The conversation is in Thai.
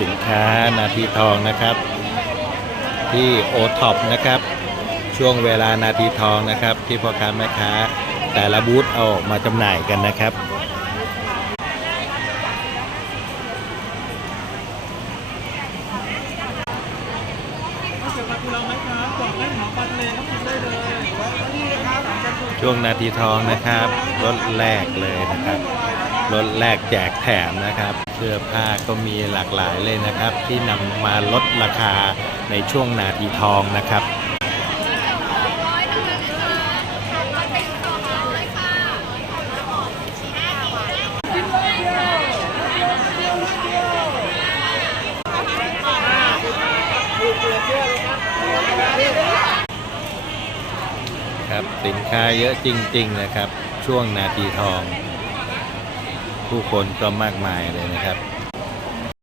สินค้านาทีทองนะครับ ที่โอท็อปนะครับ ช่วงเวลานาทีทองนะครับ ที่พ่อค้าแม่ค้า แต่ละบูธเอาออกมาจำหน่ายกันนะครับช่วงนาทีทองนะครับรถแรกเลยนะครับ รถแรกแจกแถมนะครับ เสื้อผ้าก็มีหลากหลายเลยนะครับ ที่นำมาลดราคาในช่วงนาทีทองนะครับครับสินค้าเยอะจริง ๆ นะครับ ช่วงนาทีทอง ผู้คนก็มากมายเลยนะครับ